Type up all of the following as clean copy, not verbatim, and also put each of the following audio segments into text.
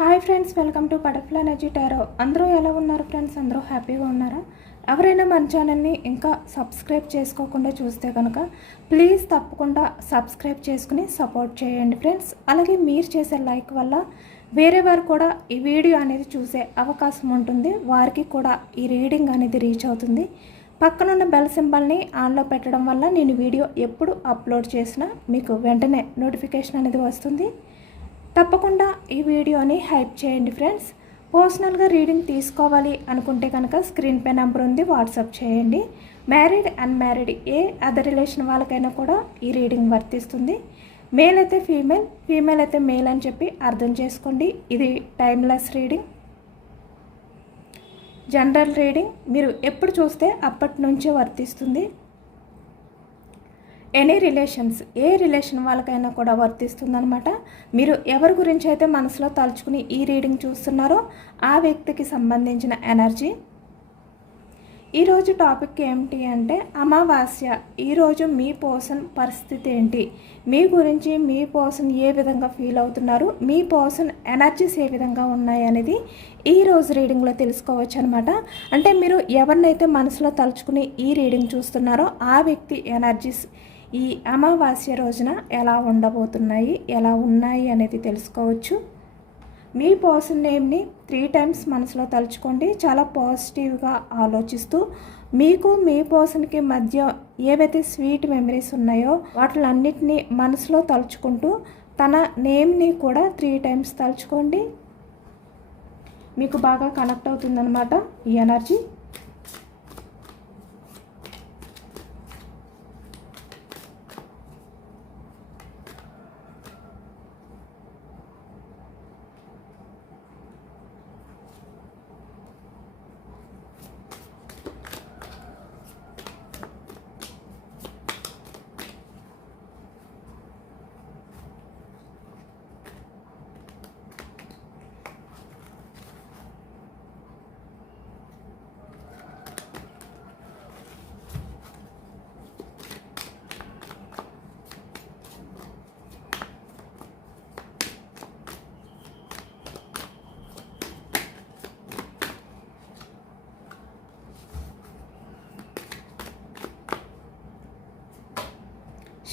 Hi friends, welcome to butterfly energy tarot. అందరూ ఎలా ఉన్నారు ఫ్రెండ్స్? అందరూ హ్యాపీగా ఉన్నారా? ఎవరైనా మన ఛానల్ని ఇంకా సబ్స్క్రైబ్ చేసుకోకుండా చూస్తే కనుక ప్లీజ్ తప్పకుండా సబ్స్క్రైబ్ చేసుకుని సపోర్ట్ చేయండి ఫ్రెండ్స్. అలాగే మీరు చేసే లైక్ వల్ల వేరే వారు కూడా ఈ వీడియో అనేది చూసే అవకాశం ఉంటుంది. వారికి కూడా ఈ రీడింగ్ అనేది రీచ్ అవుతుంది. పక్కనున్న బెల్ సింబల్ని ఆన్లో పెట్టడం వల్ల నేను వీడియో ఎప్పుడు అప్లోడ్ చేసినా మీకు వెంటనే నోటిఫికేషన్ అనేది వస్తుంది. తప్పకుండా ఈ వీడియోని హైప్ చేయండి ఫ్రెండ్స్. పర్సనల్గా రీడింగ్ తీసుకోవాలి అనుకుంటే కనుక స్క్రీన్ పై నెంబర్ ఉంది, వాట్సాప్ చేయండి. మ్యారీడ్ అన్మ్యారీడ్ ఏ అదర్ రిలేషన్ వాళ్ళకైనా కూడా ఈ రీడింగ్ వర్తిస్తుంది. మేల్ అయితే ఫీమేల్, ఫీమేల్ అయితే మేల్ అని చెప్పి అర్థం చేసుకోండి. ఇది టైమ్లెస్ రీడింగ్, జనరల్ రీడింగ్. మీరు ఎప్పుడు చూస్తే అప్పటి నుంచే వర్తిస్తుంది. ఎనీ రిలేషన్స్, ఏ రిలేషన్ వాళ్ళకైనా కూడా వర్తిస్తుందనమాట. మీరు ఎవరి గురించి అయితే మనసులో తలుచుకుని ఈ రీడింగ్ చూస్తున్నారో ఆ వ్యక్తికి సంబంధించిన ఎనర్జీ. ఈరోజు టాపిక్ ఏమిటి అంటే అమావాస్య. ఈరోజు మీ పర్సన్ పరిస్థితి ఏంటి, మీ గురించి మీ పర్సన్ ఏ విధంగా ఫీల్ అవుతున్నారు, మీ పర్సన్ ఎనర్జీస్ ఏ విధంగా ఉన్నాయి అనేది ఈరోజు రీడింగ్లో తెలుసుకోవచ్చు అనమాట. అంటే మీరు ఎవరినైతే మనసులో తలుచుకుని ఈ రీడింగ్ చూస్తున్నారో ఆ వ్యక్తి ఎనర్జీస్ ఈ అమావాస్య రోజున ఎలా ఉండబోతున్నాయి, ఎలా ఉన్నాయి అనేది తెలుసుకోవచ్చు. మీ పర్సన్ నేమ్ని 3 టైమ్స్ మనసులో తలుచుకోండి. చాలా పాజిటివ్గా ఆలోచిస్తూ మీకు మీ పర్సన్కి మధ్య ఏవైతే స్వీట్ మెమరీస్ ఉన్నాయో వాటిలన్నిటినీ మనసులో తలుచుకుంటూ తన నేమ్ని కూడా 3 టైమ్స్ తలుచుకోండి. మీకు బాగా కనెక్ట్ అవుతుందన్నమాట ఈ energy.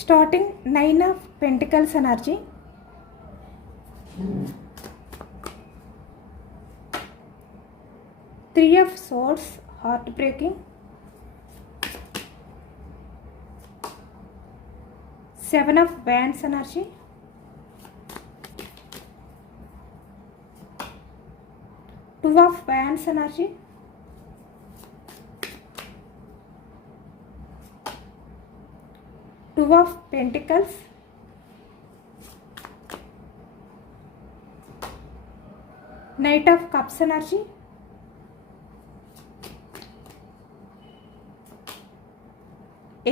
Starting 9 of pentacles energy, three of swords heart breaking, 7 of wands energy, two of wands energy, two of pentacles, knight of cups energy,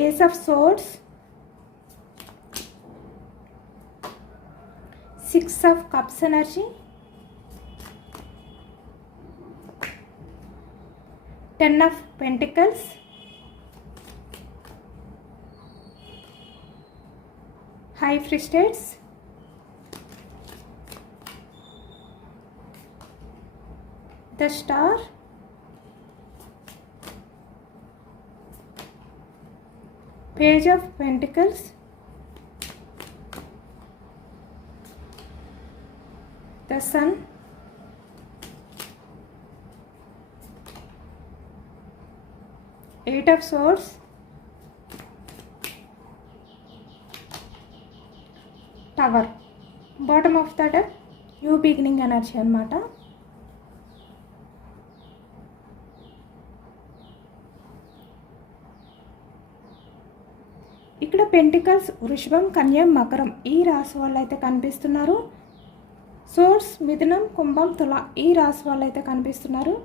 ace of swords, 6 of cups energy, 10 of pentacles, high priestess, the star, page of pentacles, the sun, eight of swords, tower. Bottom of the deck new beginning energy అనమాట. ఇక్కడ pentacles వృషభం, కన్య, మకరం ఈ రాశి వాళ్ళు అయితే కనిపిస్తున్నారు. Source మిథునం, కుంభం, తుల ఈ రాశి వాళ్ళు అయితే కనిపిస్తున్నారు.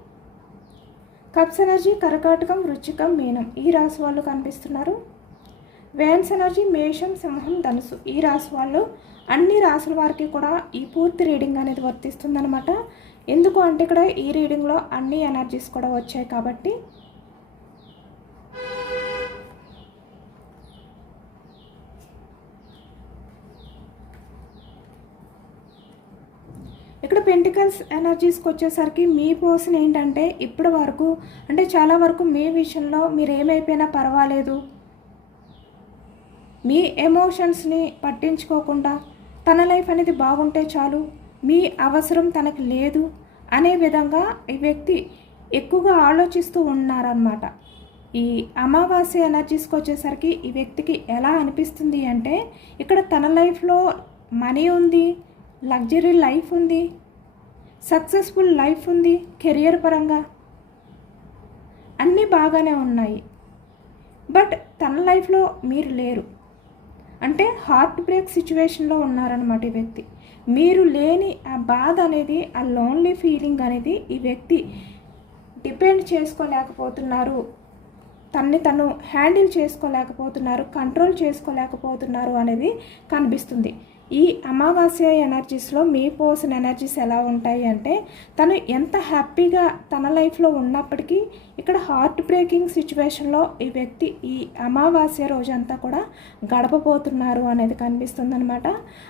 కప్స్ ఎనర్జీ కర్కాటకం, వృశ్చికం, మీనం ఈ రాశి వాళ్ళు కనిపిస్తున్నారు. వ్యాన్స్ ఎనర్జీ మేషం, సింహం, ధనుసు ఈ రాశి వాళ్ళు. అన్ని రాశుల వారికి కూడా ఈ పూర్తి రీడింగ్ అనేది వర్తిస్తుందన్నమాట. ఎందుకు అంటే ఇక్కడ ఈ రీడింగ్లో అన్ని ఎనర్జీస్ కూడా వచ్చాయి కాబట్టి ఇక్కడ పెంటికల్స్ ఎనర్జీస్కి వచ్చేసరికి మీ పర్సన్ ఏంటంటే ఇప్పటి వరకు అంటే చాలా వరకు మీ విషయంలో మీరు ఏమైపోయినా పర్వాలేదు, మీ ఎమోషన్స్ని పట్టించుకోకుండా తన లైఫ్ అనేది బాగుంటే చాలు, మీ అవసరం తనకు లేదు అనే విధంగా ఈ వ్యక్తి ఎక్కువగా ఆలోచిస్తూ ఉన్నారన్నమాట. ఈ అమావాస్య ఎనర్జీస్కి వచ్చేసరికి ఈ వ్యక్తికి ఎలా అనిపిస్తుంది అంటే ఇక్కడ తన లైఫ్లో మనీ ఉంది, లగ్జరీ లైఫ్ ఉంది, సక్సెస్ఫుల్ లైఫ్ ఉంది, కెరియర్ పరంగా అన్నీ బాగానే ఉన్నాయి. బట్ తన లైఫ్లో మీరు లేరు అంటే హార్ట్ బ్రేక్ సిచ్యువేషన్లో ఉన్నారనమాట ఈ వ్యక్తి. మీరు లేని ఆ బాధ అనేది, ఆ లోన్లీ ఫీలింగ్ అనేది ఈ వ్యక్తి డిపెండ్ చేసుకోలేకపోతున్నారు, తన్ని తను హ్యాండిల్ చేసుకోలేకపోతున్నారు, కంట్రోల్ చేసుకోలేకపోతున్నారు అనేది కనిపిస్తుంది. ఈ అమావాస్య ఎనర్జీస్లో మీ పర్సన్ ఎనర్జీస్ ఎలా ఉంటాయి అంటే తను ఎంత హ్యాపీగా తన లైఫ్లో ఉన్నప్పటికీ ఇక్కడ హార్ట్ బ్రేకింగ్ సిచ్యువేషన్లో ఈ వ్యక్తి ఈ అమావాస్య రోజంతా కూడా గడపబోతున్నారు అనేది కనిపిస్తుంది అనమాట.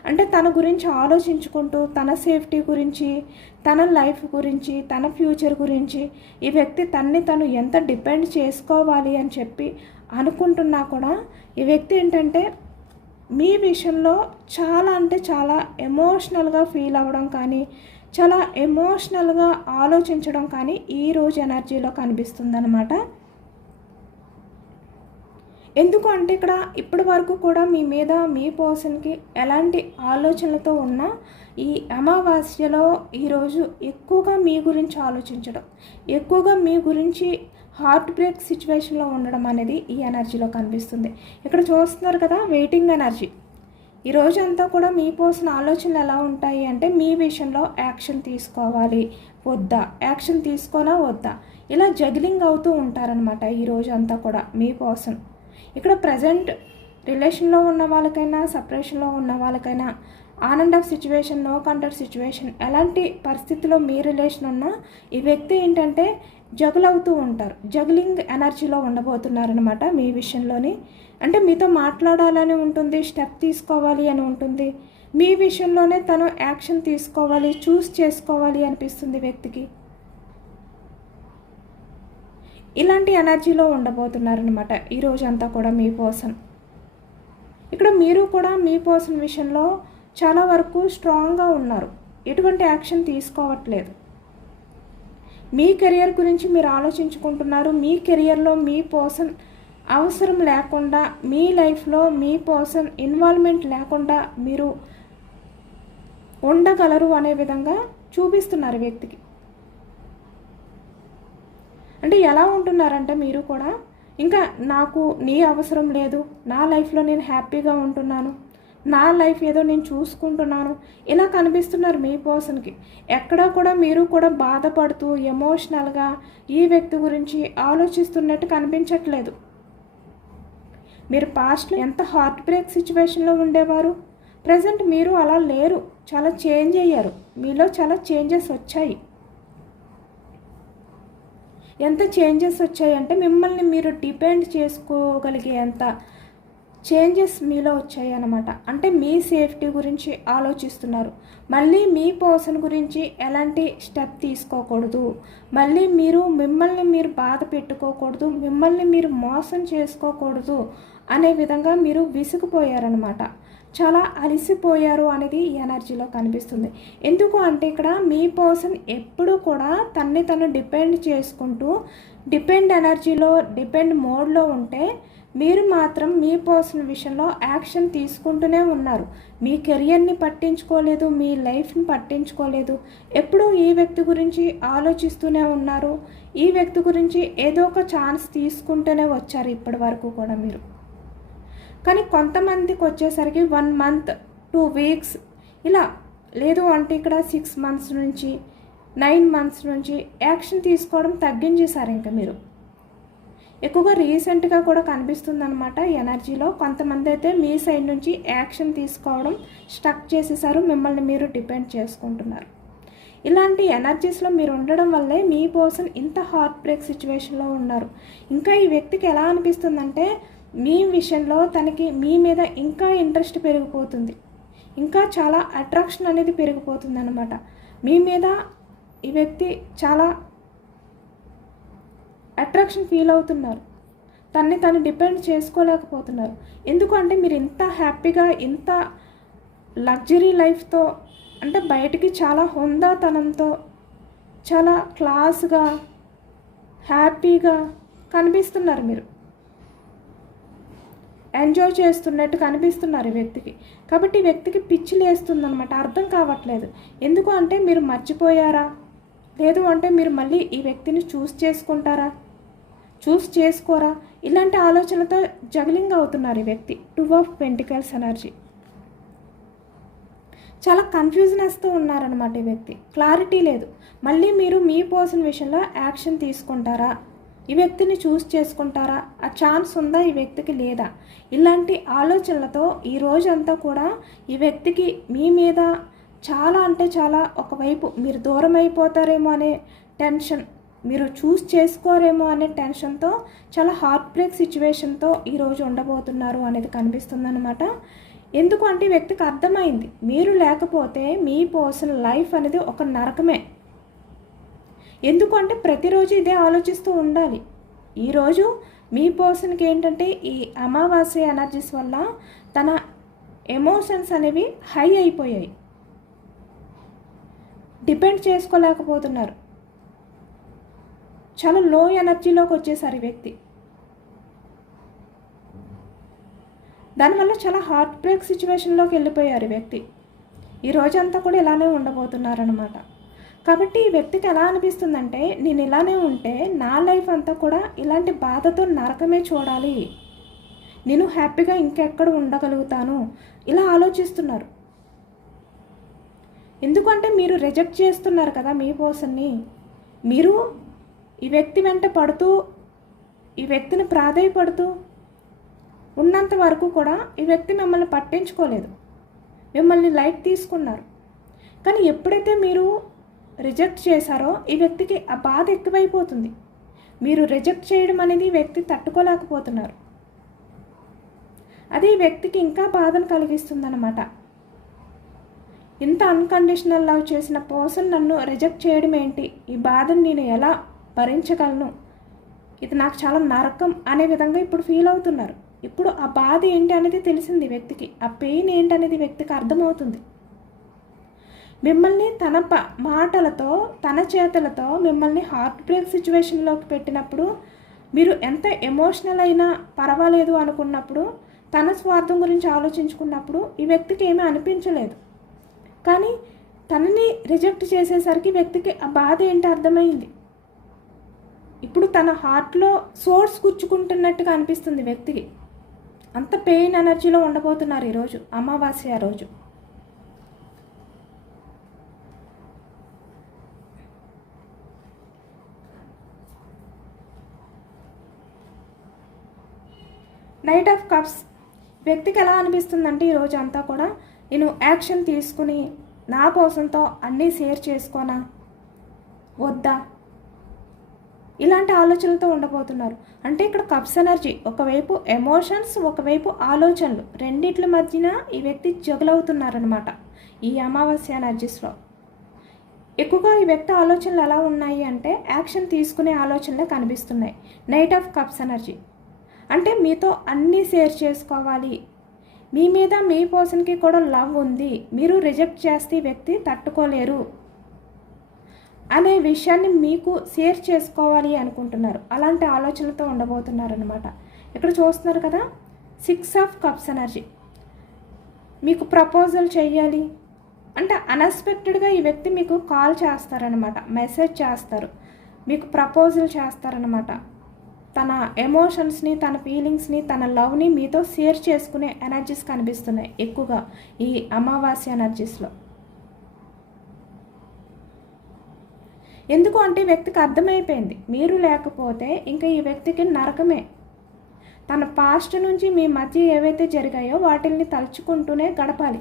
అంటే తన గురించి ఆలోచించుకుంటూ తన సేఫ్టీ గురించి, తన లైఫ్ గురించి, తన ఫ్యూచర్ గురించి ఈ వ్యక్తి తన్ని తను ఎంత డిపెండ్ చేసుకోవాలి అని చెప్పి అనుకుంటున్నా కూడా ఈ వ్యక్తి ఏంటంటే మీ విషయంలో చాలా అంటే చాలా ఎమోషనల్గా ఫీల్ అవ్వడం కానీ, చాలా ఎమోషనల్గా ఆలోచించడం కానీ ఈరోజు ఎనర్జీలో కనిపిస్తుందన్నమాట. ఎందుకు అంటే ఇక్కడ ఇప్పటి వరకు కూడా మీ మీద మీ పర్సన్కి ఎలాంటి ఆలోచనలతో ఉన్నా ఈ అమావాస్యలో ఈరోజు ఎక్కువగా మీ గురించి ఆలోచించడం, ఎక్కువగా మీ గురించి హార్ట్ బ్రేక్ సిచ్యువేషన్లో ఉండడం అనేది ఈ ఎనర్జీలో కనిపిస్తుంది. ఇక్కడ చూస్తున్నారు కదా వెయిటింగ్ ఎనర్జీ. ఈరోజు అంతా కూడా మీ పర్సన్ ఆలోచనలు ఎలా ఉంటాయి అంటే మీ విషయంలో యాక్షన్ తీసుకోవాలి వద్దా, యాక్షన్ తీసుకోనా వద్దా, ఇలా జగ్లింగ్ అవుతూ ఉంటారనమాట ఈరోజు అంతా కూడా మీ పర్సన్. ఇక్కడ ప్రజెంట్ రిలేషన్లో ఉన్న వాళ్ళకైనా, సపరేషన్లో ఉన్న వాళ్ళకైనా, on and off situation, no contact situation, ఎలాంటి పరిస్థితిలో మీ రిలేషన్ ఉన్నా ఈ వ్యక్తి ఏంటంటే జగుల్ అవుతూ ఉంటారు, జగ్లింగ్ ఎనర్జీలో ఉండబోతున్నారనమాట మీ విషయంలోని. అంటే మీతో మాట్లాడాలని ఉంటుంది, స్టెప్ తీసుకోవాలి అని ఉంటుంది, మీ విషయంలోనే తను యాక్షన్ తీసుకోవాలి, చూస్ చేసుకోవాలి అనిపిస్తుంది వ్యక్తికి. ఇలాంటి ఎనర్జీలో ఉండబోతున్నారనమాట ఈరోజు అంతా కూడా మీ పర్సన్. ఇక్కడ మీరు కూడా మీ పర్సన్ విషయంలో చాలా వరకు స్ట్రాంగ్గా ఉన్నారు, ఎటువంటి యాక్షన్ తీసుకోవట్లేదు. మీ కెరియర్ గురించి మీరు ఆలోచించుకుంటున్నారు. మీ కెరియర్లో మీ పర్సన్ అవసరం లేకుండా, మీ లైఫ్లో మీ పర్సన్ ఇన్వాల్వ్మెంట్ లేకుండా మీరు ఉండగలరు అనే విధంగా చూపిస్తున్నారు వ్యక్తికి. అంటే ఎలా ఉంటున్నారంటే మీరు కూడా ఇంకా నాకు నీ అవసరం లేదు, నా లైఫ్లో నేను హ్యాపీగా ఉంటున్నాను, నా లైఫ్ ఏదో నేను చూసుకుంటున్నాను, ఇలా కనిపిస్తున్నారు మీ పర్సన్కి. ఎక్కడా కూడా మీరు కూడా బాధపడుతూ ఎమోషనల్గా ఈ వ్యక్తి గురించి ఆలోచిస్తున్నట్టు కనిపించట్లేదు. మీరు పాస్ట్లో ఎంత హార్ట్ బ్రేక్ సిచ్యువేషన్లో ఉండేవారు, ప్రజెంట్ మీరు అలా లేరు, చాలా చేంజ్ అయ్యారు, మీలో చాలా చేంజెస్ వచ్చాయి. ఎంత చేంజెస్ వచ్చాయంటే మిమ్మల్ని మీరు డిపెండ్ చేసుకోగలిగేంత చేంజెస్ మీలో వచ్చాయి అన్నమాట. అంటే మీ సేఫ్టీ గురించి ఆలోచిస్తున్నారు, మళ్ళీ మీ పర్సన్ గురించి ఎలాంటి స్టెప్ తీసుకోకూడదు, మళ్ళీ మిమ్మల్ని మీరు బాధ పెట్టుకోకూడదు, మిమ్మల్ని మీరు మోసం చేసుకోకూడదు అనే విధంగా మీరు విసిగిపోయారనమాట, చాలా అలసిపోయారు అనేది ఈ ఎనర్జీలో కనిపిస్తుంది. ఎందుకు అంటే ఇక్కడ మీ పర్సన్ ఎప్పుడూ కూడా తన్ని తను డిపెండ్ చేసుకుంటూ డిపెండ్ ఎనర్జీలో, డిపెండ్ మోడ్లో ఉంటే మీరు మాత్రం మీ పర్సన్ విషయంలో యాక్షన్ తీసుకుంటూనే ఉన్నారు. మీ కెరియర్ని పట్టించుకోలేదు, మీ లైఫ్ని పట్టించుకోలేదు, ఎప్పుడూ ఈ వ్యక్తి గురించి ఆలోచిస్తూనే ఉన్నారు, ఈ వ్యక్తి గురించి ఏదో ఒక ఛాన్స్ తీసుకుంటూనే వచ్చారు ఇప్పటి వరకు కూడా మీరు. కానీ కొంతమందికి వచ్చేసరికి 1 month 2 weeks ఇలా, లేదు అంటే ఇక్కడ 6 months నుంచి 9 months నుంచి యాక్షన్ తీసుకోవడం తగ్గించేశారు ఇంకా మీరు. ఎక్కువగా రీసెంట్గా కూడా కనిపిస్తుందన్నమాట ఎనర్జీలో. కొంతమంది అయితే మీ సైడ్ నుంచి యాక్షన్ తీసుకోవడం స్టక్ చేసేసారు, మిమ్మల్ని మీరు డిపెండ్ చేసుకుంటున్నారు. ఇలాంటి ఎనర్జీస్లో మీరు ఉండడం వల్లే మీ పర్సన్ ఇంత హార్ట్ బ్రేక్ సిచ్యువేషన్లో ఉన్నారు. ఇంకా ఈ వ్యక్తికి ఎలా అనిపిస్తుందంటే మీ విషయంలో తనకి మీ మీద ఇంకా ఇంట్రెస్ట్ పెరిగిపోతుంది, ఇంకా చాలా అట్రాక్షన్ అనేది పెరిగిపోతుంది అనమాట. మీ మీద ఈ వ్యక్తి చాలా అట్రాక్షన్ ఫీల్ అవుతున్నారు. తన్ని తను డిపెండ్ చేసుకోలేకపోతున్నారు. ఎందుకంటే మీరు ఇంత హ్యాపీగా, ఇంత లగ్జరీ లైఫ్తో, అంటే బయటికి చాలా హుందాతనంతో, చాలా క్లాస్గా, హ్యాపీగా కనిపిస్తున్నారు. మీరు ఎంజాయ్ చేస్తున్నట్టు కనిపిస్తున్నారు ఈ వ్యక్తికి. కాబట్టి ఈ వ్యక్తికి పిచ్చి లేస్తుందన్నమాట. అర్థం కావట్లేదు. ఎందుకు అంటే మీరు మర్చిపోయారా, లేదు అంటే మీరు మళ్ళీ ఈ వ్యక్తిని చూస్ చేసుకోరా, ఇలాంటి ఆలోచనలతో జగలింగ్ అవుతున్నారు ఈ వ్యక్తి. 2 ఆఫ్ పెంటికల్స్ ఎనర్జీ. చాలా కన్ఫ్యూజనెస్తో ఉన్నారనమాట ఈ వ్యక్తి. క్లారిటీ లేదు. మళ్ళీ మీరు మీ పర్సన్ విషయంలో యాక్షన్ తీసుకుంటారా, ఈ వ్యక్తిని చూస్ చేసుకుంటారా, ఆ ఛాన్స్ ఉందా ఈ వ్యక్తికి లేదా, ఇలాంటి ఆలోచనలతో ఈ రోజంతా కూడా ఈ వ్యక్తికి మీ మీద చాలా అంటే చాలా, ఒకవైపు మీరు దూరం అయిపోతారేమో అనే టెన్షన్, మీరు చూస్ చేసుకోరేమో అనే టెన్షన్తో, చాలా హార్ట్ బ్రేక్ సిచ్యువేషన్తో ఈరోజు ఉండబోతున్నారు అనేది కనిపిస్తుందన్నమాట. ఎందుకు అంటే ఈ వ్యక్తికి అర్థమైంది, మీరు లేకపోతే మీ పర్సనల్ లైఫ్ అనేది ఒక నరకమే. ఎందుకంటే ప్రతిరోజు ఇదే ఆలోచిస్తూ ఉండాలి. ఈరోజు మీ పర్సన్కి ఏంటంటే ఈ అమావాస్య ఎనర్జీస్ వల్ల తన ఎమోషన్స్ అనేవి హై అయిపోయాయి. డిపెండ్ చేసుకోలేకపోతున్నారు. చాలా లో ఎనర్జీలోకి వచ్చేసారు ఈ వ్యక్తి. దానివల్ల చాలా హార్ట్ బ్రేక్ సిచ్యువేషన్లోకి వెళ్ళిపోయారు ఈ వ్యక్తి. ఈ రోజంతా కూడా ఇలానే ఉండబోతున్నారనమాట. కాబట్టి ఈ వ్యక్తికి ఎలా అనిపిస్తుందంటే, నేను ఇలానే ఉంటే నా లైఫ్ అంతా కూడా ఇలాంటి బాధతో నరకమే చూడాలి, నేను హ్యాపీగా ఇంకెక్కడ ఉండగలుగుతాను, ఇలా ఆలోచిస్తున్నారు. ఎందుకంటే మీరు రిజెక్ట్ చేస్తున్నారు కదా మీ పర్సన్ని. మీరు ఈ వ్యక్తి వెంట పడుతూ, ఈ వ్యక్తిని ప్రాధేయపడుతూ ఉన్నంత వరకు కూడా ఈ వ్యక్తి మిమ్మల్ని పట్టించుకోలేదు, మిమ్మల్ని లైట్ తీసుకున్నారు. కానీ ఎప్పుడైతే మీరు రిజెక్ట్ చేశారో ఈ వ్యక్తికి ఆ బాధ ఎక్కువైపోతుంది. మీరు రిజెక్ట్ చేయడం అనేది ఈ వ్యక్తి తట్టుకోలేకపోతున్నారు. అది ఈ వ్యక్తికి ఇంకా బాధను కలిగిస్తుందన్నమాట. ఇంత అన్కండిషనల్ లవ్ చేసిన పర్సన్ నన్ను రిజెక్ట్ చేయడం ఏంటి, ఈ బాధను నేను ఎలా భరించగలను, ఇది నాకు చాలా నరకం అనే విధంగా ఇప్పుడు ఫీల్ అవుతున్నారు. ఇప్పుడు ఆ బాధ ఏంటి అనేది తెలిసింది వ్యక్తికి, ఆ పెయిన్ ఏంటి అనేది వ్యక్తికి అర్థమవుతుంది. మిమ్మల్ని తన మాటలతో, తన చేతులతో మిమ్మల్ని హార్ట్ బ్రేక్ సిచ్యువేషన్లోకి పెట్టినప్పుడు, మీరు ఎంత ఎమోషనల్ అయినా పర్వాలేదు అనుకున్నప్పుడు, తన స్వార్థం గురించి ఆలోచించుకున్నప్పుడు ఈ వ్యక్తికి ఏమీ అనిపించలేదు. కానీ తనని రిజెక్ట్ చేసేసరికి వ్యక్తికి ఆ బాధ ఏంటి అర్థమైంది. ఇప్పుడు తన హార్ట్లో సోర్స్ గుచ్చుకుంటున్నట్టుగా అనిపిస్తుంది వ్యక్తికి. అంత పెయిన్ ఎనర్జీలో ఉండబోతున్నారు ఈరోజు అమావాస్య రోజు. Night of cups. వ్యక్తికి ఎలా అనిపిస్తుందంటే ఈరోజు అంతా కూడా, నేను యాక్షన్ తీసుకుని నా పర్సన్తో అన్నీ షేర్ చేసుకోనా వద్దా, ఇలాంటి ఆలోచనలతో ఉండబోతున్నారు. అంటే ఇక్కడ కప్స్ ఎనర్జీ, ఒకవైపు ఎమోషన్స్, ఒకవైపు ఆలోచనలు, రెండిట్ల మధ్యన ఈ వ్యక్తి జగులవుతున్నారనమాట ఈ అమావాస్య ఎనర్జీస్లో. ఎక్కువగా ఈ వ్యక్తి ఆలోచనలు ఎలా ఉన్నాయి అంటే యాక్షన్ తీసుకునే ఆలోచనలే కనిపిస్తున్నాయి. నైట్ ఆఫ్ కప్స్ ఎనర్జీ అంటే మీతో అన్నీ షేర్ చేసుకోవాలి, మీ మీద మీ పర్సన్కి కూడా లవ్ ఉంది, మీరు రిజెక్ట్ చేస్తే ఈ వ్యక్తి తట్టుకోలేరు అనే విషయాన్ని మీకు షేర్ చేసుకోవాలి అనుకుంటున్నారు. అలాంటి ఆలోచనలతో ఉండబోతున్నారనమాట. ఇక్కడ చూస్తున్నారు కదా, 6 ఆఫ్ కప్స్ ఎనర్జీ. మీకు ప్రపోజల్ చేయాలి అంటే అన్ఎక్స్పెక్టెడ్గా ఈ వ్యక్తి మీకు కాల్ చేస్తారనమాట, మెసేజ్ చేస్తారు, మీకు ప్రపోజల్ చేస్తారనమాట. తన ఎమోషన్స్ని, తన ఫీలింగ్స్ని, తన లవ్ని మీతో షేర్ చేసుకునే ఎనర్జీస్ కనిపిస్తున్నాయి ఎక్కువగా ఈ అమావాస్య ఎనర్జీస్లో. ఎందుకు అంటే వ్యక్తికి అర్థమైపోయింది, మీరు లేకపోతే ఇంకా ఈ వ్యక్తికి నరకమే. తన పాస్ట్ నుంచి మీ మధ్య ఏవైతే జరిగాయో వాటిల్ని తలుచుకుంటూనే గడపాలి.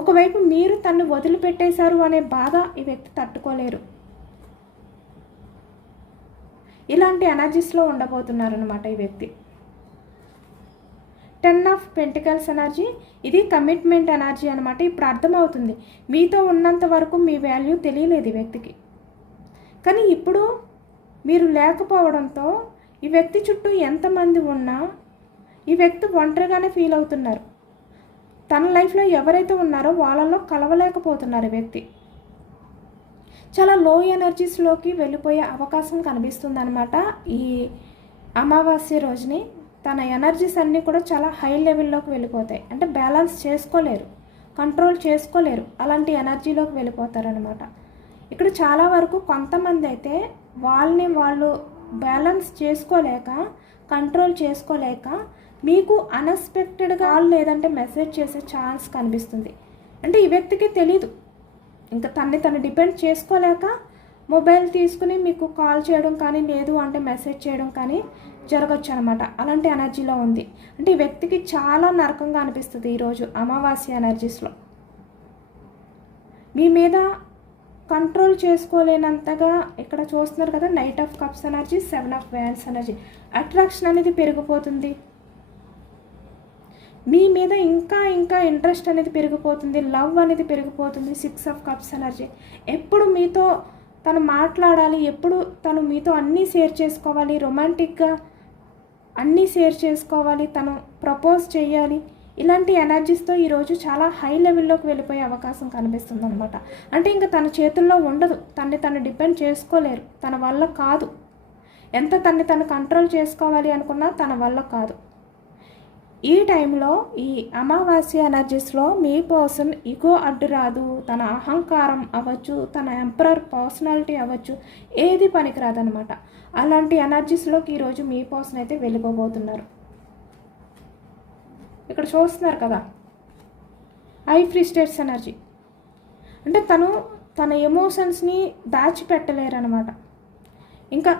ఒకవైపు మీరు తను వదిలిపెట్టేశారు అనే బాధ ఈ వ్యక్తి తట్టుకోలేరు. ఇలాంటి ఎనర్జీస్లో ఉండబోతున్నారనమాట ఈ వ్యక్తి. 10 ఆఫ్ పెంటికల్స్ ఎనర్జీ, ఇది కమిట్మెంట్ ఎనర్జీ అనమాట. ఇప్పుడు అర్థమవుతుంది, మీతో ఉన్నంత వరకు మీ వాల్యూ తెలియలేదు ఈ వ్యక్తికి, కానీ ఇప్పుడు మీరు లేకపోవడంతో ఈ వ్యక్తి చుట్టూ ఎంతమంది ఉన్నా ఈ వ్యక్తి ఒంటరిగానే ఫీల్ అవుతున్నారు. తన లైఫ్లో ఎవరైతే ఉన్నారో వాళ్ళలో కలవలేకపోతున్నారు ఈ వ్యక్తి. చాలా లో ఎనర్జీస్లోకి వెళ్ళిపోయే అవకాశం కనిపిస్తుంది అనమాట. ఈ అమావాస్య రోజుని తన ఎనర్జీస్ అన్నీ కూడా చాలా హై లెవెల్లోకి వెళ్ళిపోతాయి. అంటే బ్యాలెన్స్ చేసుకోలేరు, కంట్రోల్ చేసుకోలేరు, అలాంటి ఎనర్జీలోకి వెళ్ళిపోతారనమాట. ఇక్కడ చాలా వరకు కొంతమంది అయితే వాళ్ళని వాళ్ళు బ్యాలెన్స్ చేసుకోలేక, కంట్రోల్ చేసుకోలేక మీకు అన్ఎక్స్పెక్టెడ్గా కాల్ లేదంటే మెసేజ్ చేసే ఛాన్స్ కనిపిస్తుంది. అంటే ఈ వ్యక్తికి తెలీదు, ఇంకా తను డిపెండ్ చేసుకోలేక మొబైల్ తీసుకుని మీకు కాల్ చేయడం కానీ, లేదు అంటే మెసేజ్ చేయడం కానీ జరగచ్చు అనమాట. అలాంటి ఎనర్జీలో ఉంది. అంటే ఈ వ్యక్తికి చాలా నరకంగా అనిపిస్తుంది ఈరోజు అమావాస్య ఎనర్జీస్లో. మీ మీద కంట్రోల్ చేసుకోలేనంతగా ఇక్కడ చూస్తున్నారు కదా, night of cups energy, 7 of wands energy. Attraction అనేది పెరిగిపోతుంది, మీ మీద ఇంకా ఇంకా ఇంట్రెస్ట్ అనేది పెరిగిపోతుంది, లవ్ అనేది పెరిగిపోతుంది. 6 ఆఫ్ కప్స్ ఎనర్జీ. ఎప్పుడు మీతో తను మాట్లాడాలి, ఎప్పుడు తను మీతో అన్నీ షేర్ చేసుకోవాలి, రొమాంటిక్గా అన్నీ షేర్ చేసుకోవాలి, తను ప్రపోజ్ చేయాలి. ఇలాంటి ఎనర్జీస్తో ఈరోజు చాలా హై లెవెల్లోకి వెళ్ళిపోయే అవకాశం కనిపిస్తుంది అనమాట. అంటే ఇంకా తన చేతుల్లో ఉండదు, తను డిపెండ్ చేసుకోలేరు, తన వల్ల కాదు. ఎంత తను కంట్రోల్ చేసుకోవాలి అనుకున్నా తన వల్ల కాదు. ఈ టైంలో ఈ అమావాస్య ఎనర్జీస్లో మీ పర్సన్ ఈగో అడ్డు రాదు, తన అహంకారం అవ్వచ్చు, తన ఎంపరర్ పర్సనాలిటీ అవ్వచ్చు, ఏది పనికిరాదనమాట. అలాంటి ఎనర్జీస్లోకి ఈరోజు మీ పర్సన్ అయితే వెళ్ళిపోబోతున్నారు. ఇక్కడ చూస్తున్నారు కదా, హై ఫ్రిస్టేట్స్ ఎనర్జీ. అంటే తన ఎమోషన్స్ని దాచిపెట్టలేరు అనమాట. ఇంకా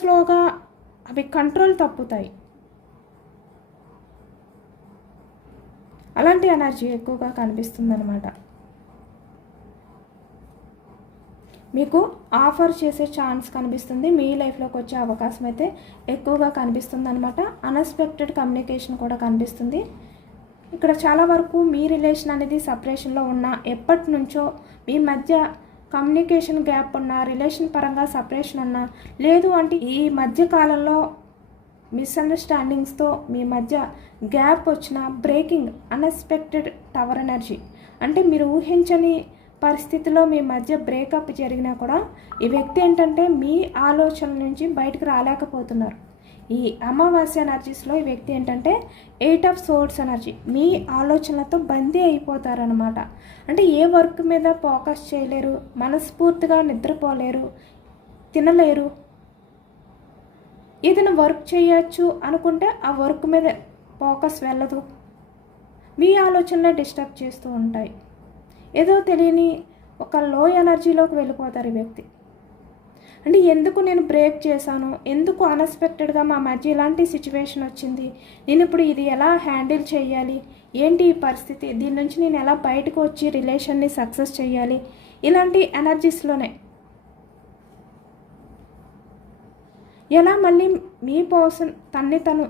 స్లోగా అవి కంట్రోల్ తప్పుతాయి. అలాంటి ఎనర్జీ ఎక్కువగా కనిపిస్తుంది అనమాట. మీకు ఆఫర్ చేసే ఛాన్స్ కనిపిస్తుంది, మీ లైఫ్లోకి వచ్చే అవకాశం అయితే ఎక్కువగా కనిపిస్తుంది అనమాట. అన్ఎక్స్పెక్టెడ్ కమ్యూనికేషన్ కూడా కనిపిస్తుంది. ఇక్కడ చాలా వరకు మీ రిలేషన్ అనేది సపరేషన్లో ఉన్న, ఎప్పటి నుంచో మీ మధ్య కమ్యూనికేషన్ గ్యాప్ ఉన్న, రిలేషన్ పరంగా సపరేషన్ ఉన్న, లేదు అంటే ఈ మధ్య కాలంలో మిస్అండర్స్టాండింగ్స్తో మీ మధ్య గ్యాప్ వచ్చిన, బ్రేకింగ్, అన్ఎక్స్పెక్టెడ్ టవర్ ఎనర్జీ. అంటే మీరు ఊహించని పరిస్థితిలో మీ మధ్య బ్రేకప్ జరిగినా కూడా ఈ వ్యక్తి ఏంటంటే మీ ఆలోచనల నుంచి బయటకు రాలేకపోతున్నారు. ఈ అమావాస్య ఎనర్జీస్లో ఈ వ్యక్తి ఏంటంటే 8 ఆఫ్ సోర్డ్స్ ఎనర్జీ. మీ ఆలోచనలతో బందీ అయిపోతారనమాట. అంటే ఏ వర్క్ మీద ఫోకస్ చేయలేరు, మనస్ఫూర్తిగా నిద్రపోలేరు, తినలేరు. ఏదైనా వర్క్ చేయొచ్చు అనుకుంటే ఆ వర్క్ మీద ఫోకస్ వెళ్ళదు, మీ ఆలోచనలే డిస్టర్బ్ చేస్తూ ఉంటాయి. ఏదో తెలియని ఒక లో ఎనర్జీలోకి వెళ్ళిపోతారు ఈ వ్యక్తి. అంటే ఎందుకు నేను బ్రేక్ చేశాను, ఎందుకు అన్ఎక్స్పెక్టెడ్గా మా మధ్య ఇలాంటి సిచ్యువేషన్ వచ్చింది, నేను ఇప్పుడు ఇది ఎలా హ్యాండిల్ చేయాలి, ఏంటి ఈ పరిస్థితి, దీని నుంచి నేను ఎలా బయటకు వచ్చి రిలేషన్ని సక్సెస్ చేయాలి, ఇలాంటి ఎనర్జీస్లోనే ఎలా మళ్ళీ మీ పర్సన్ తను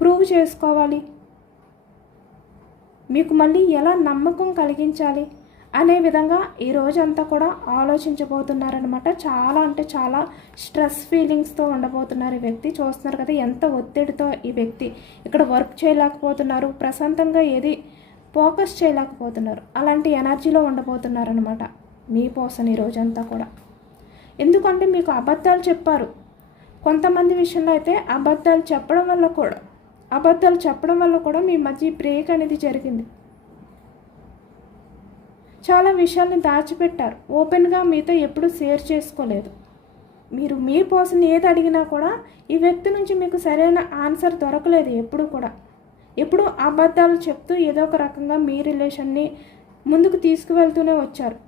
ప్రూవ్ చేసుకోవాలి, మీకు మళ్ళీ ఎలా నమ్మకం కలిగించాలి అనే విధంగా ఈ రోజంతా కూడా ఆలోచించబోతున్నారనమాట. చాలా అంటే చాలా స్ట్రెస్ ఫీలింగ్స్తో ఉండబోతున్నారు ఈ వ్యక్తి. చూస్తున్నారు కదా ఎంత ఒత్తిడితో ఈ వ్యక్తి ఇక్కడ వర్క్ చేయలేకపోతున్నారు, ప్రశాంతంగా ఏది ఫోకస్ చేయలేకపోతున్నారు. అలాంటి ఎనర్జీలో ఉండబోతున్నారనమాట మీ పర్సన్ ఈ రోజంతా కూడా. ఎందుకంటే మీకు అబద్ధాలు చెప్పారు, కొంతమంది విషయంలో అయితే అబద్ధాలు చెప్పడం వల్ల కూడా మీ మధ్య బ్రేక్ అనేది జరిగింది. చాలా విషయాల్ని దాచిపెట్టారు, ఓపెన్గా మీతో ఎప్పుడు షేర్ చేసుకోలేదు. మీరు మీ పర్సన్ ఏది అడిగినా కూడా ఈ వ్యక్తి నుంచి మీకు సరైన ఆన్సర్ దొరకలేదు. ఎప్పుడు అబద్ధాలు చెప్తూ ఏదో ఒక రకంగా మీ రిలేషన్ని ముందుకు తీసుకువెళ్తూనే వచ్చారు.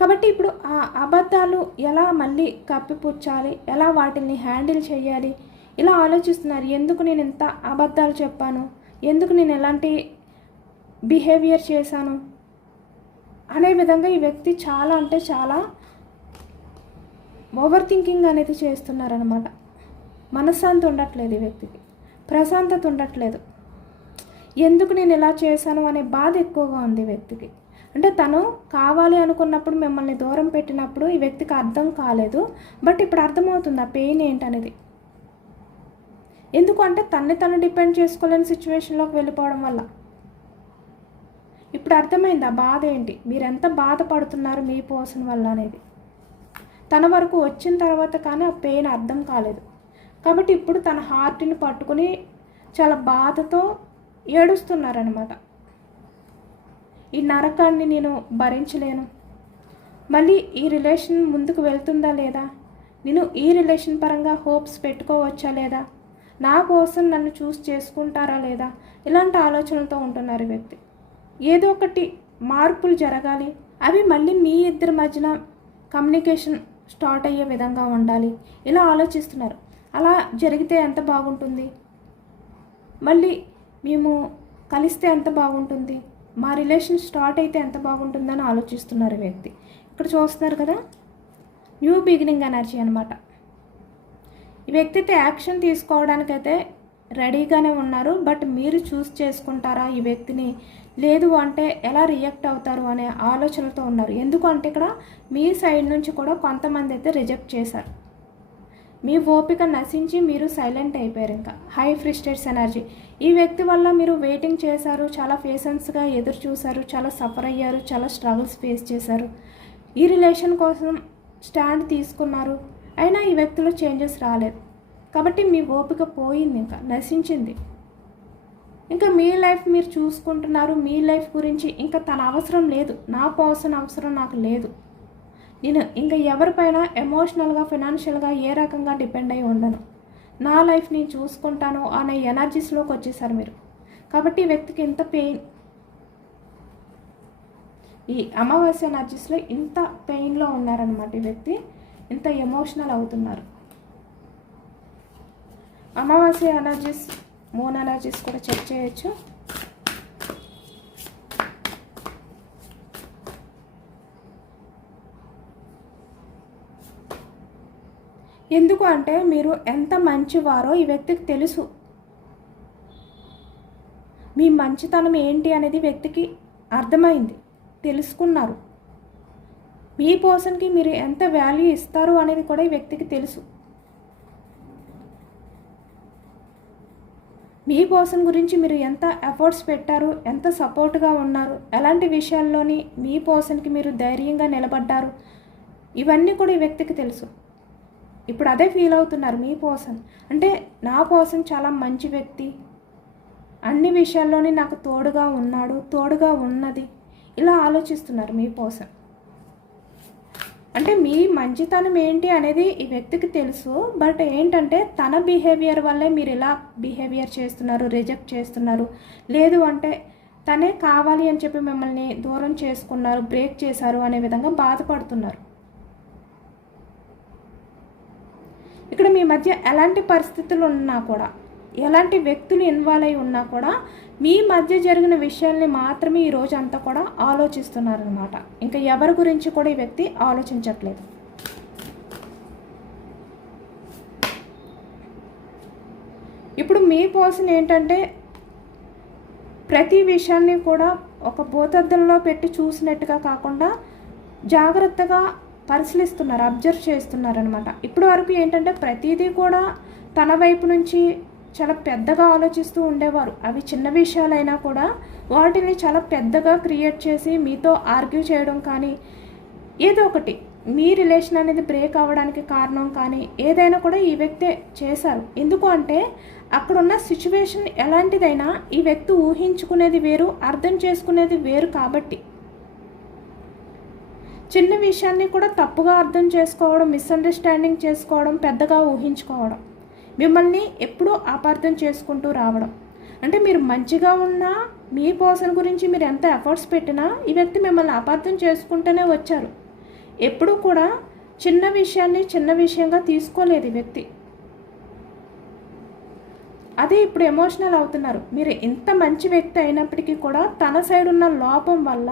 కాబట్టి ఇప్పుడు ఆ అబద్ధాలు ఎలా మళ్ళీ కప్పిపుచ్చాలి, ఎలా వాటిని హ్యాండిల్ చేయాలి, ఇలా ఆలోచిస్తున్నారు. ఎందుకు నేను ఇంత అబద్ధాలు చెప్పాను, ఎందుకు నేను ఎలాంటి బిహేవియర్ చేశాను అనే విధంగా ఈ వ్యక్తి చాలా అంటే చాలా ఓవర్ థింకింగ్ అనేది చేస్తున్నారనమాట. మనశ్శాంతి ఉండట్లేదు ఈ వ్యక్తికి, ప్రశాంతత ఉండట్లేదు. ఎందుకు నేను ఇలా చేశాను అనే బాధ ఎక్కువగా ఉంది ఈ వ్యక్తికి. అంటే తను కావాలి అనుకున్నప్పుడు మిమ్మల్ని దూరం పెట్టినప్పుడు ఈ వ్యక్తికి అర్థం కాలేదు, బట్ ఇప్పుడు అర్థమవుతుంది ఆ పెయిన్ ఏంటనేది. ఎందుకు అంటే తను డిపెండ్ చేసుకోలేని సిచ్యువేషన్లోకి వెళ్ళిపోవడం వల్ల ఇప్పుడు అర్థమైంది ఆ బాధ ఏంటి, మీరు ఎంత బాధపడుతున్నారు మీ పర్సన్ వల్ల అనేది. తన వరకు వచ్చిన తర్వాత కానీ ఆ పెయిన్ అర్థం కాలేదు, కాబట్టి ఇప్పుడు తన హార్ట్ని పట్టుకుని చాలా బాధతో ఏడుస్తున్నారనమాట. ఈ నరకాన్ని నేను భరించలేను, మళ్ళీ ఈ రిలేషన్ ముందుకు వెళ్తుందా లేదా, నేను ఈ రిలేషన్ పరంగా హోప్స్ పెట్టుకోవచ్చా లేదా, నా కోసం నన్ను చూస్ చేసుకుంటారా లేదా, ఇలాంటి ఆలోచనలతో ఉంటున్నారు ఈ వ్యక్తి. ఏదో ఒకటి మార్పులు జరగాలి, అవి మళ్ళీ మీ ఇద్దరి మధ్యన కమ్యూనికేషన్ స్టార్ట్ అయ్యే విధంగా ఉండాలి, ఇలా ఆలోచిస్తున్నారు. అలా జరిగితే ఎంత బాగుంటుంది, మళ్ళీ మేము కలిస్తే ఎంత బాగుంటుంది, మా రిలేషన్ స్టార్ట్ అయితే ఎంత బాగుంటుందని ఆలోచిస్తున్నారు వ్యక్తి. ఇక్కడ చూస్తున్నారు కదా, న్యూ బిగినింగ్ ఎనర్జీ అనమాట. ఈ వ్యక్తి అయితే యాక్షన్ తీసుకోవడానికైతే రెడీగానే ఉన్నారు, బట్ మీరు చూస్ చేసుకుంటారా ఈ వ్యక్తిని, లేదు అంటే ఎలా రియాక్ట్ అవుతారు అనే ఆలోచనతో ఉన్నారు. ఎందుకు అంటే ఇక్కడ మీ సైడ్ నుంచి కూడా కొంతమంది అయితే రిజెక్ట్ చేశారు. మీ ఓపిక నశించి మీరు సైలెంట్ అయిపోయారు. ఇంకా హై ఫ్రస్ట్రేట్స్ ఎనర్జీ. ఈ వ్యక్తి వల్ల మీరు వెయిటింగ్ చేశారు, చాలా పేషెన్స్గా ఎదురు చూశారు, చాలా సఫర్ అయ్యారు, చాలా స్ట్రగుల్స్ ఫేస్ చేశారు, ఈ రిలేషన్ కోసం స్టాండ్ తీసుకున్నారు, అయినా ఈ వ్యక్తిలో చేంజెస్ రాలేదు. కాబట్టి మీ ఓపిక పోయింది, ఇంకా నశించింది. ఇంకా మీ లైఫ్ మీరు చూసుకుంటున్నారు, మీ లైఫ్ గురించి ఇంకా తన అవసరం లేదు, నా పర్సన్ అవసరం నాకు లేదు, నేను ఇంకా ఎవరిపైన ఎమోషనల్గా ఫైనాన్షియల్గా ఏ రకంగా డిపెండ్ అయి ఉండను, నా లైఫ్ నేను చూసుకుంటాను అనే ఎనర్జీస్లోకి వచ్చేసారు మీరు. కాబట్టి ఈ వ్యక్తికి ఇంత పెయిన్, ఈ అమావాస్య ఎనర్జీస్లో ఇంత పెయిన్లో ఉన్నారనమాట ఈ వ్యక్తి, ఇంత ఎమోషనల్ అవుతున్నారు. అమావాస్య ఎనర్జీస్, మూన్ ఎనర్జీస్ కూడా చెక్ చేయొచ్చు. ఎందుకు అంటే మీరు ఎంత మంచివారో ఈ వ్యక్తికి తెలుసు, మీ మంచితనం ఏంటి అనేది వ్యక్తికి అర్థమైంది, తెలుసుకున్నారు. మీ పర్సన్కి మీరు ఎంత వాల్యూ ఇస్తారు అనేది కూడా ఈ వ్యక్తికి తెలుసు. మీ పర్సన్ గురించి మీరు ఎంత ఎఫర్ట్స్ పెట్టారు, ఎంత సపోర్ట్గా ఉన్నారు, ఎలాంటి విషయాల్లోని మీ పర్సన్కి మీరు ధైర్యంగా నిలబడ్డారు, ఇవన్నీ కూడా ఈ వ్యక్తికి తెలుసు. ఇప్పుడు అదే ఫీల్ అవుతున్నారు మీ పర్సన్. అంటే నా పర్సన్ చాలా మంచి వ్యక్తి, అన్ని విషయాల్లోని నాకు తోడుగా ఉన్నాడు, తోడుగా ఉన్నది, ఇలా ఆలోచిస్తున్నారు మీ పర్సన్. అంటే మీ మంచితనం ఏంటి అనేది ఈ వ్యక్తికి తెలుసు, బట్ ఏంటంటే తన బిహేవియర్ వల్లే మీరు ఇలా బిహేవియర్ చేస్తున్నారు, రిజెక్ట్ చేస్తున్నారు, లేదు అంటే తనే కావాలి అని చెప్పి మిమ్మల్ని దూరం చేసుకున్నారు, బ్రేక్ చేశారు అనే విధంగా బాధపడుతున్నారు. ఇక్కడ మీ మధ్య ఎలాంటి పరిస్థితులు ఉన్నా కూడా, ఎలాంటి వ్యక్తులు ఇన్వాల్వ్ అయి ఉన్నా కూడా మీ మధ్య జరిగిన విషయాల్ని మాత్రమే ఈ రోజు అంతా కూడా ఆలోచిస్తున్నారనమాట. ఇంకా ఎవరి గురించి కూడా ఈ వ్యక్తి ఆలోచించట్లేదు. ఇప్పుడు మీ పర్సన్ ఏంటంటే ప్రతి విషయాన్ని కూడా ఒక భూతద్దంలో పెట్టి చూసినట్టుగా కాకుండా జాగ్రత్తగా పరిశీలిస్తున్నారు, అబ్జర్వ్ చేస్తున్నారనమాట. ఇప్పుడు వరకు ఏంటంటే ప్రతిదీ కూడా తన వైపు నుంచి చాలా పెద్దగా ఆలోచిస్తూ ఉండేవారు. అవి చిన్న విషయాలైనా కూడా వాటిని చాలా పెద్దగా క్రియేట్ చేసి మీతో ఆర్గ్యూ చేయడం కానీ, ఏదో ఒకటి మీ రిలేషన్ అనేది బ్రేక్ అవ్వడానికి కారణం కానీ ఏదైనా కూడా ఈ వ్యక్తే చేశారు. ఎందుకు అంటే అక్కడున్న సిచ్యువేషన్ ఎలాంటిదైనా ఈ వ్యక్తి ఊహించుకునేది వేరు, అర్థం చేసుకునేది వేరు. కాబట్టి చిన్న విషయాన్ని కూడా తప్పుగా అర్థం చేసుకోవడం, మిస్అండర్స్టాండింగ్ చేసుకోవడం, పెద్దగా ఊహించుకోవడం, మిమ్మల్ని ఎప్పుడూ అపార్థం చేసుకుంటూ రావడం. అంటే మీరు మంచిగా ఉన్నా మీ పర్సన్ గురించి మీరు ఎంత ఎఫర్ట్స్ పెట్టినా ఈ వ్యక్తి మిమ్మల్ని అపార్థం చేసుకుంటూనే వచ్చారు. ఎప్పుడూ కూడా చిన్న విషయాన్ని చిన్న విషయంగా తీసుకోలేదు ఈ వ్యక్తి. అదే ఇప్పుడు ఎమోషనల్ అవుతున్నారు. మీరు ఇంత మంచి వ్యక్తి అయినప్పటికీ కూడా తన సైడ్ ఉన్న లోపం వల్ల,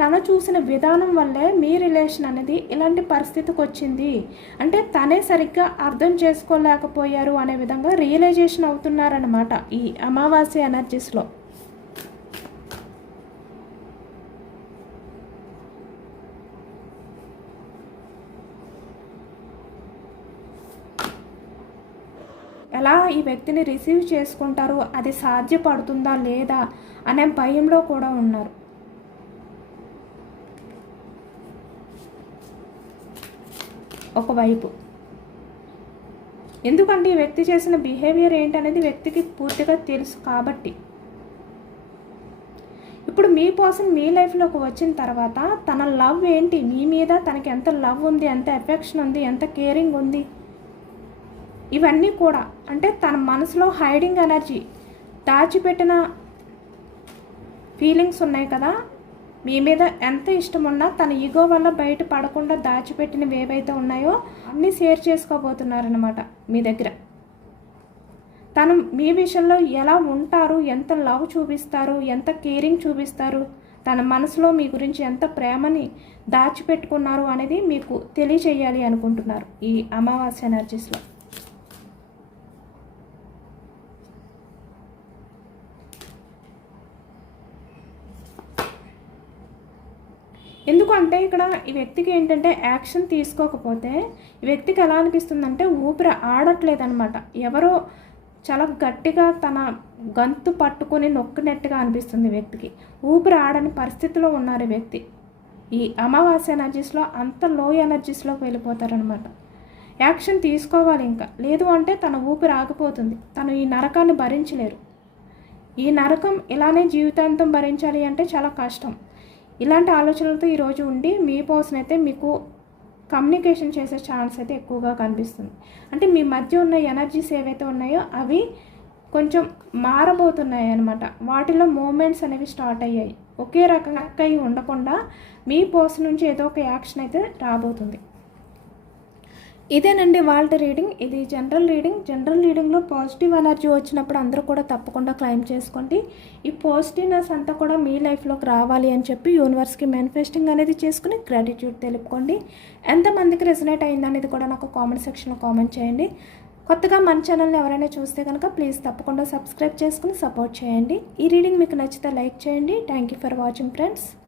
తను చూసిన విధానం వల్లే మీ రిలేషన్ అనేది ఇలాంటి పరిస్థితికి వచ్చింది. అంటే తనే సరిగ్గా అర్థం చేసుకోలేకపోయారు అనే విధంగా రియలైజేషన్ అవుతున్నారన్నమాట ఈ అమావాస్య ఎనర్జీస్లో. ఎలా ఈ వ్యక్తిని రిసీవ్ చేసుకుంటారు, అది సాధ్యపడుతుందా లేదా అనే భయంలో కూడా ఉన్నారు. ఒకవైపు ఎందుకంటే ఈ వ్యక్తి చేసిన బిహేవియర్ ఏంటనేది వ్యక్తికి పూర్తిగా తెలుసు కాబట్టి. ఇప్పుడు మీ పర్సన్ మీ లైఫ్లోకి వచ్చిన తర్వాత తన లవ్ ఏంటి, మీ మీద తనకి ఎంత లవ్ ఉంది, ఎంత ఎఫెక్షన్ ఉంది, ఎంత కేరింగ్ ఉంది, ఇవన్నీ కూడా అంటే తన మనసులో హైడింగ్ ఎనర్జీ, దాచిపెట్టిన ఫీలింగ్స్ ఉన్నాయి కదా, మీ మీద ఎంత ఇష్టం ఉన్నా తన ఈగో వల్ల బయట పడకుండా దాచిపెట్టినవి ఏవైతే ఉన్నాయో అన్నీ షేర్ చేసుకోబోతున్నారనమాట మీ దగ్గర. తను మీ విషయంలో ఎలా ఉంటారు, ఎంత లవ్ చూపిస్తారు, ఎంత కేరింగ్ చూపిస్తారు, తన మనసులో మీ గురించి ఎంత ప్రేమని దాచిపెట్టుకున్నారు అనేది మీకు తెలియచేయాలి అనుకుంటున్నారు ఈ అమావాస్య ఎనర్జీస్లో. ఎందుకంటే ఇక్కడ ఈ వ్యక్తికి ఏంటంటే యాక్షన్ తీసుకోకపోతే ఈ వ్యక్తికి ఎలా అనిపిస్తుందంటే ఊపిరి ఆడట్లేదనమాట. ఎవరో చాలా గట్టిగా తన గంతు పట్టుకొని నొక్కినట్టుగా అనిపిస్తుంది వ్యక్తికి. ఊపిరి ఆడని పరిస్థితిలో ఉన్నారు ఈ వ్యక్తి. ఈ అమావాస్య ఎనర్జీస్లో అంత లో ఎనర్జీస్లోకి వెళ్ళిపోతారనమాట. యాక్షన్ తీసుకోవాలి, ఇంకా లేదు అంటే తన ఊపిరి ఆగిపోతుంది. తను ఈ నరకాన్ని భరించలేరు. ఈ నరకం ఇలానే జీవితాంతం భరించాలి అంటే చాలా కష్టం. ఇలాంటి ఆలోచనలతో ఈరోజు ఉండి మీ పర్సన్ అయితే మీకు కమ్యూనికేషన్ చేసే ఛాన్స్ అయితే ఎక్కువగా కనిపిస్తుంది. అంటే మీ మధ్య ఉన్న ఎనర్జీస్ ఏవైతే ఉన్నాయో అవి కొంచెం మారబోతున్నాయి అన్నమాట. వాటిలో మూమెంట్స్ అనేవి స్టార్ట్ అయ్యాయి. ఒకే రకంగా అయి ఉండకుండా మీ పర్సన్ నుంచి ఏదో ఒక యాక్షన్ అయితే రాబోతుంది. ఇదేనండి వాళ్ళ రీడింగ్. ఇది జనరల్ రీడింగ్. జనరల్ రీడింగ్లో పాజిటివ్ ఎనర్జీ వచ్చినప్పుడు అందరూ కూడా తప్పకుండా క్లైమ్ చేసుకోండి. ఈ పాజిటివ్నెస్ అంతా కూడా మీ లైఫ్లోకి రావాలి అని చెప్పి యూనివర్స్కి మేనిఫెస్టింగ్ అనేది చేసుకుని గ్రాటిట్యూడ్ తెలుపుకోండి. ఎంతమందికి రెజనేట్ అయిందనేది కూడా నాకు కామెంట్ సెక్షన్లో కామెంట్ చేయండి. కొత్తగా మన ఛానల్ని ఎవరైనా చూస్తే కనుక ప్లీజ్ తప్పకుండా సబ్స్క్రైబ్ చేసుకుని సపోర్ట్ చేయండి. ఈ రీడింగ్ మీకు నచ్చితే లైక్ చేయండి. Thank you for watching friends.